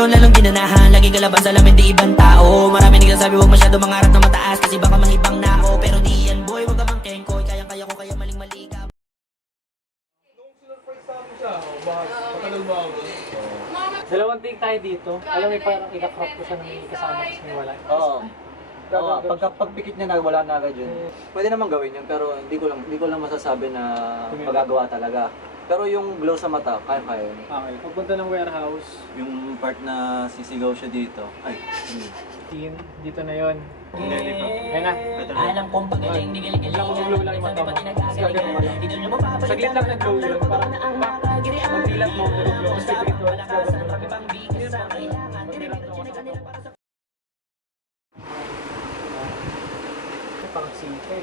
ngayon lalong ginanahan. Laging kalaban sa lamin, di ibang tao. Marami nagsasabi huwag masyado mangarap na mataas, kasi baka mahibang na ako. Pero di yan boy, huwag ka mang kengkoy. Kayang-kaya ko, kaya maling-mali ka. Nung sinurprise namin siya, matagal ba ako? Dalawang take tayo dito. Alam mo, parang ika-crop ko siya na may kasama tapos may wala. Oo. Oo, pagpikit niya na wala na agad yun. Pwede naman gawin yun, pero hindi ko lang masasabi na magagawa talaga. Pero yung glow sa mata, kaya yun. Okay, pagpunta ng warehouse, Yung part na sisigaw siya dito. Ay, scene, dito na yun. Ayan na. Alam kong pagaling, di galing-galing. Wala ko mag-glow lang yung mata mo. Kasi gagawin mo lang. Saglit lang nag-glow yun. Parang magdilat mo, pero glow. Kasi dito, parang singkay.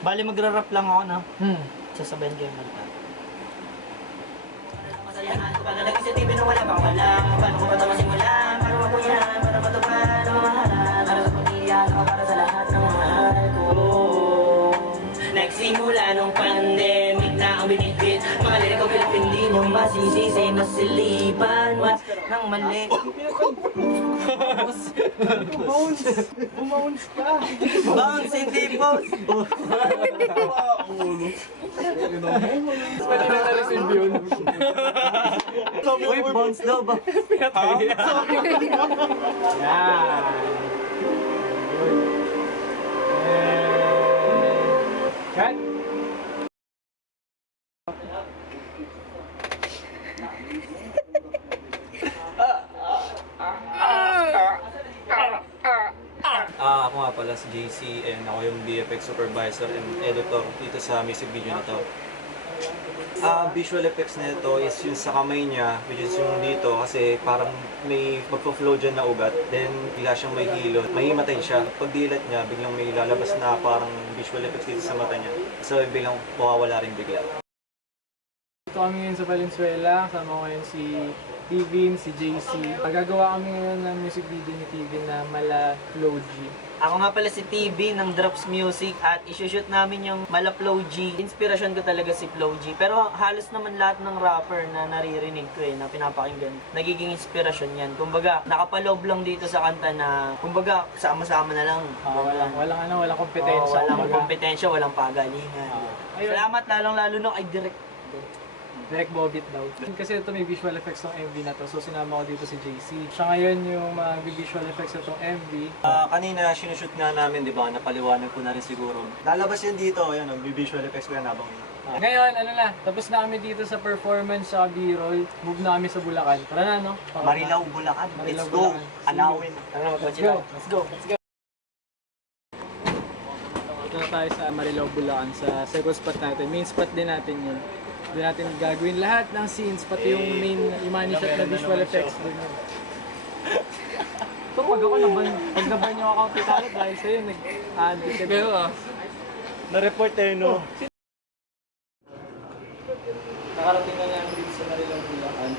Bali magra-rap lang ako, no? Sasabayan ko yung malita. Masayahan ko palalagay sa TV na wala pa wala. Paano ko ba ito masimulan? Para mapuyan, para matupan ang mahalan. Para sa pamilya, o para sa lahat ng mahal ko. Nagsimula nung pandemic na ang binitbit. Mga lirik ko bilang hindi nyo masisisi. Masilipan ng mali. Bumounce ka! Bounce, hindi post. Pwede na na-receive yun. uy, bounce daw ba? Pinatay. Yan. Cut. Ako nga pala si JC and ako yung VFX supervisor and editor dito sa music video na to. Visual effects na ito is yung sa kamay niya, which is yung dito kasi parang may magpo-flow dyan na ugat, then bigla siyang may hilot, mahimatay siya. Pag dilat niya, biglang may lalabas na parang visual effects dito sa mata niya. So biglang mawawala rin bigla. Ito kami ngayon sa Valenzuela, kasama ko ngayon si Tivin, si JC. Gagawa kami ngayon ng music video ni Tivin na Mala Flow G. Ako nga pala si TV ng Drops Music at isushoot namin yung Mala Flow G. Inspirasyon ko talaga si Flow G. Pero halos naman lahat ng rapper na naririnig ko na pinapakinggan, nagiging inspirasyon yan. Kumbaga, nakapaloob lang dito sa kanta na, kumbaga, sama-sama na lang. Walang kompetensya. Walang kompetensya, walang pagalingan. Salamat lalong-lalo nung ay Direct Bobit daw. Kasi ito may visual effects ng MV na to, so sinama ko dito si JC. Siya ngayon yung visual effects itong MV. Kanina sinushoot nga namin, di ba? Napaliwanag ko na rin siguro. Lalabas yan dito, yun, visual effects ko yan habang Ngayon, tapos na kami dito sa performance sa B-roll. Move na kami sa Bulacan. Tara na, no? Marilao, Bulacan. Marilao, Let's go! Bulacan. Anawin! Let's go! Let's go! Let's go! Ito na tayo sa Marilao, Bulacan, sa second spot natin. Main spot din natin yun. Doon natin gagawin lahat ng scenes, pati yung main, yung money shot na visual effects doon yun. So pag naban yung account ni Taro dahil sa'yo, nag-addict. Pero Na-report tayo, no? nakarating na namin dito sa Marilao, Bulacan.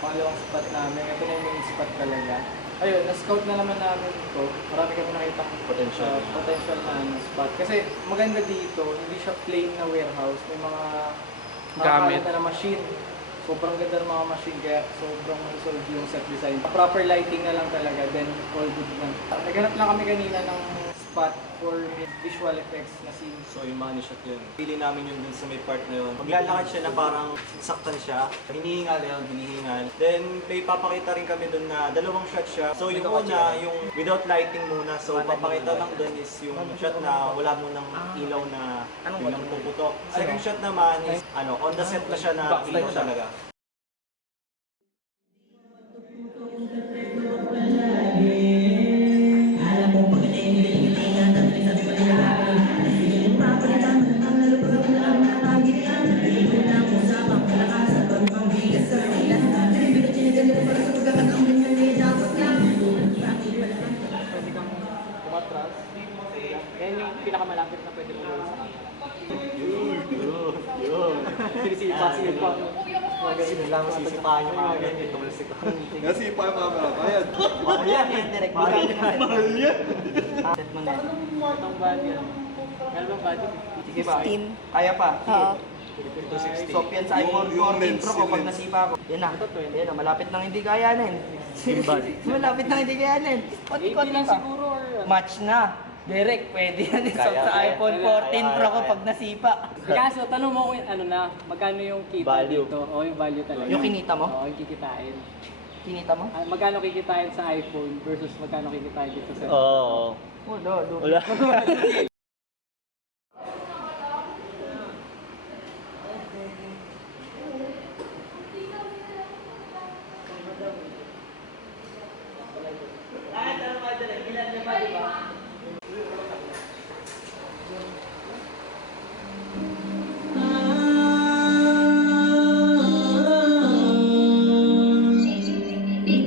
Pangalawang spot namin. Ito na yung main spot talaga. Ayun, na-scout na naman namin ito. Marami kami nakita potential na spot. Kasi maganda dito, hindi siya plain na warehouse. May mga gamit na machine. Sobrang ganda ng mga machine, kaya sobrang resolve yung set design. Proper lighting na lang talaga, then all good na. Naghanap lang kami kanina ng spot for visual effects na scene. So yung money shot yun. Pili namin yun dun sa may part na yun. Maglalakad siya na parang saktan siya. Hinihingal yun, hinihingal. Then may papakita rin kami dun na dalawang shot siya. So yung una, yung without lighting muna. So papakita lang dun is yung shot na wala mo ng ilaw na biglang puputok. Second shot naman is on the set na siya na ilaw talaga. Yan yung pinakamalapit na pwede mo gawin sa akin. Yun. Sinisipa. Magaling lang sa sisipahan yung mga ganyan. Tumalsik ko. Nasipa yung camera. Ayan. Mahal yan, direct. Mahal yan. Set mo na. Itong body yan. Meron bang body? Sige pa. 15. Kaya pa. Sige. Oo. Swap yan sa iPhone Yung 14 lens, Pro ko yung pag lens. nasipa ko. Yan na. Yan na, malapit nang hindi kayanin. Malapit nang hindi kayanin. Ikot-ikot lang pa. siguro or Match na. Derek, pwede yan isang sa iPhone 14 Pro ko pag nasipa. Kaso, tanong mo kung ano na, magkano yung kita Value. dito? O yung value talaga. Yung kinita mo? Oo, yung kikitain. Kinita mo? Magkano kikitain sa iPhone versus magkano kikitain dito sa... Oo. Wala.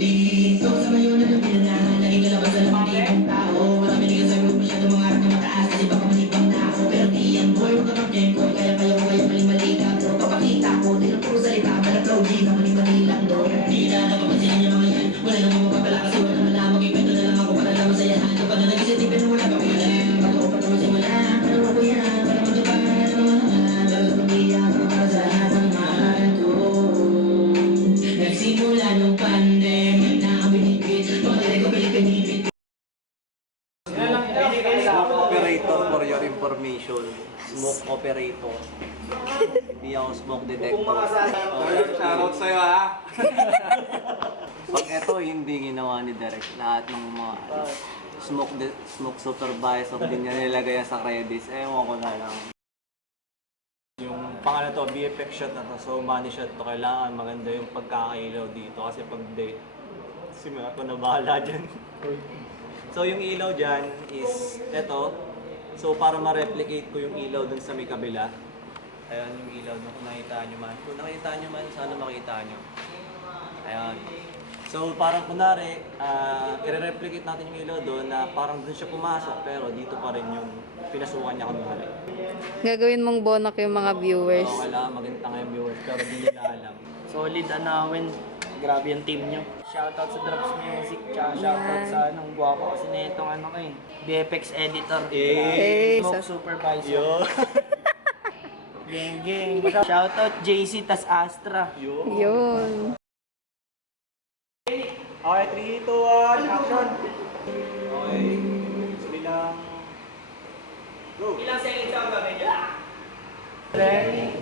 Dito sa mayon na pinanahan, laging lalabas na naman ibang tao. Marami na sa grupo masyadong mga harap na mataas, kasi baka manipang na ako. Pero di yan boy, huwag ka mag-gen ko. Kaya kayo mali-mali ka bro. Papakita ko, di lang puro salita, para flow G, ka mali-mali lang bro. Di na napapansin niya mga yan, wala namang mapapala kasi wala naman lang. Mag-ikwento na lang ako para lang masaya. Ano pa na nag-isipin na wala pa ko yan. Bago ko pa naman simula, para ako yan, para magkapan. Para lumiyak ako para sa lahat ng mahal ko. Nagsimula nung pandemic na ang binibit, pagdali ko binibit. Smoke operator for your information. Smoke operator. Hindi ako smoke detector. Shoutout sa'yo ha. Pag ito hindi ginawa ni Derek, lahat ng mga smoke supervisor din niya nilagay yan sa credits. Ewan ko na lang. Yung pangalan to, VFX shot na to. So money shot to. Kailangan maganda yung pagkakailaw dito. Kasi pag day, simula ko na bahala dyan. So yung ilaw dyan is eto. So para ma-replicate ko yung ilaw dun sa may kabila. Ayan yung ilaw na kung nakita nyo man. Kung nakita nyo man, sana makita nyo. Ayan. So parang kunwari, i-replicate natin yung ilaw doon na parang doon siya pumasok pero dito pa rin yung pinasukan niya kunwari. Gagawin mong bonak yung mga viewers. So kailangan maging tanga yung viewers pero di nila alam. Solid anawin. Grabe yung team nyo. Shoutout sa Drops Music, tsaka shoutout sa anong guwapo kasi na itong ano ko eh. VFX editor. Eh, Smoke supervisor. Geng. Shoutout JC tas Astra. yun. Okay, 3, 2, 1, action! Okay, bilang... Go! Ilang seconds ako gawin nyo? Ready?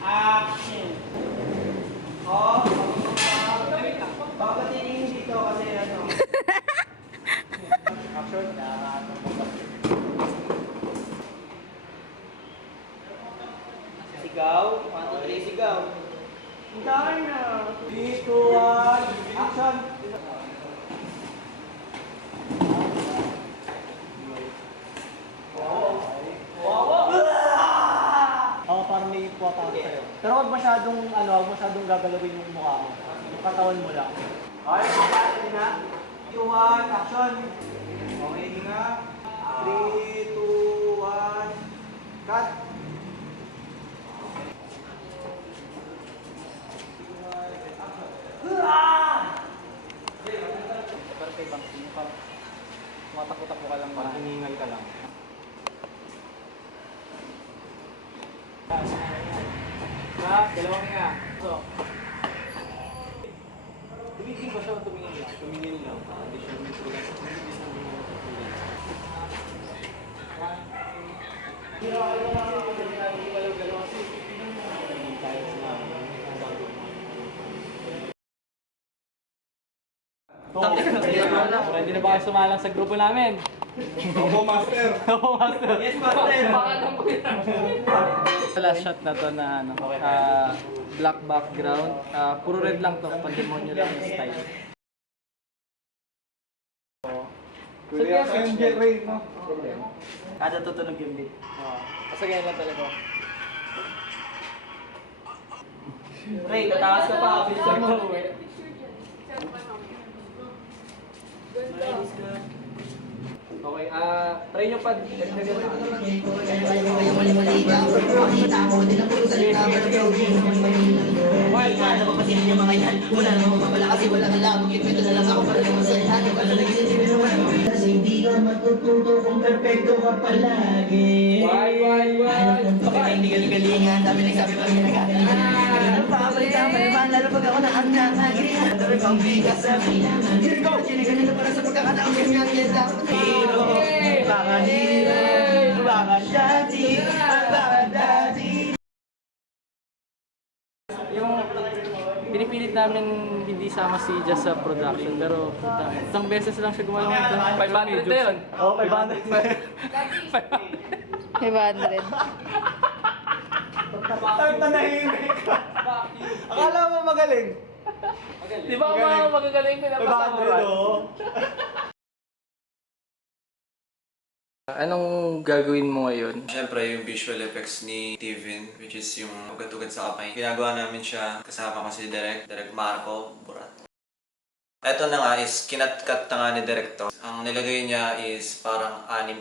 Action! Oh, baka tiningin dito kasi ano. Action! Sigaw. 1, 2, 3, sigaw. Hintahan na. 3, 2, 1, action! Ako parang may quota ako sa'yo. Pero huwag masyadong gagalawin yung mukha mo. Yung katawan mo lang. Okay, pagkasin na. 3, 2, 1, action! Okay, hinga. 3, 2, 1, cut! Pero kay Bang, yung parang tumatakbo-takbo ka lang Pag na. hiningal ka lang. Dalawang nga. So, Tumingin ba siya o tumingin lang? Tumingin lang. Hindi siya may tulang. Hindi siya may tulang. Ready na ba kayo sumalang sa grupo namin? Opo, master. Yes, master. Last shot na to na ano, black background. Puro red lang to, pandemonyo lang yung style. Kuya MJ Ray, no? Kada tutunog yung beat. Kasagayan lang talaga. Ray, tatakas ka pa. Bilisan mo. Okay, try nyo pa. Dagdagan na. Kayo mali-mali ka, pakita ko, di lang puro salita, para flow G, ka mali-mali lang bro. Di na napapansin niyo mga yan, wala namang mapapala kasi wala ka lang. Mag-ikwento na lang ako para lang masaya. Di ba na nag-isipin na wala. Kasi hindi ka matututo kung perfecto ka palagi. Alam kong bakit hindi galing-galingan, dami nagsabi pa rin nagkakalingan. Ganun pa kapalit ang malaman, lalo pag ako na ang nakagrihan. Dami pang bigas sa kailangan. Ganun para sa pagkakataon yung ngangyan dapat. Hero, baka hero, baka daddy, baka daddy. Yung pinipilit namin hindi sama si Jazz sa production, pero isang beses lang siya gumalaw nito. 500 na yun. Oo, 500. 500. Tayo nanahimik ka. Akala mo magaling. Di ba mga magagaling 500, oo. Anong gagawin mo ngayon? Siyempre, yung visual effects ni Tivin, which is yung ugat-ugat sa kamay. Ginagawa namin siya kasama ko si Direk Marco Burat. Ito na nga is kinat-cut na nga ni Director. Ang nilagay niya is parang 6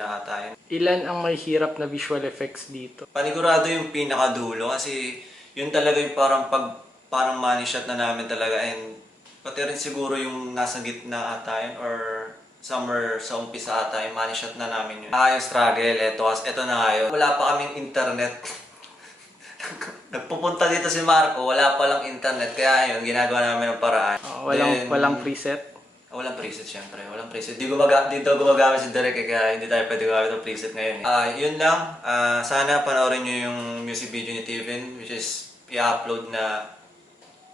na ata yun. Ilan ang may hirap na visual effects dito? Panigurado yung pinakadulo kasi yun talaga yung parang money shot na namin talaga, and pati rin siguro yung nasa gitna ata yun or somewhere sa umpisa ata yung money shot na namin yun. Yung struggle, ito na nga yun. Wala pa kaming internet. Nagpupunta dito si Marco, wala pa lang internet, kaya yun, ginagawa namin ng paraan. Walang preset? Walang preset, syempre. Walang preset. Di daw gumagamit si Derek, kaya hindi tayo pwede gumamit ng preset ngayon. Yun lang. Sana panoorin nyo yung music video ni Tivin, which is i-upload na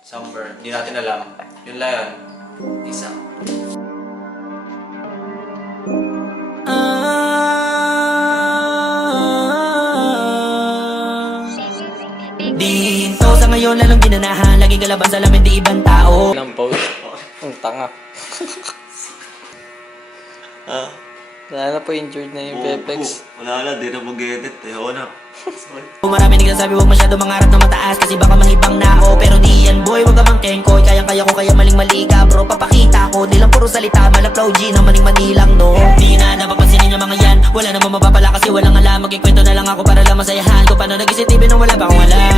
somewhere. Hindi natin alam. Yun lang yun. Peace out. Dito sa ngayon lalong ginanahan, laging kalaban sa lamin di ibang tao. Anong pose? Ang tanga. Wala na po, injured na yung Pepex. Wala na, di na mag-edit. Ayaw na. Marami nagsasabi huwag masyado mangarap na mataas, kasi baka mahibang na ako. Pero di yan boy, huwag ka mang kengkoy. Kayang-kaya ko, kaya maling-mali ka bro. Papakita ko, di lang puro salita, malaplaw G na maling-mani lang no. Di na napapansinin yung mga yan, wala namang mapapala kasi walang alam. Magkikwento na lang ako para lang masayahan ko. Paano nag-isip nang wala pa akong alam.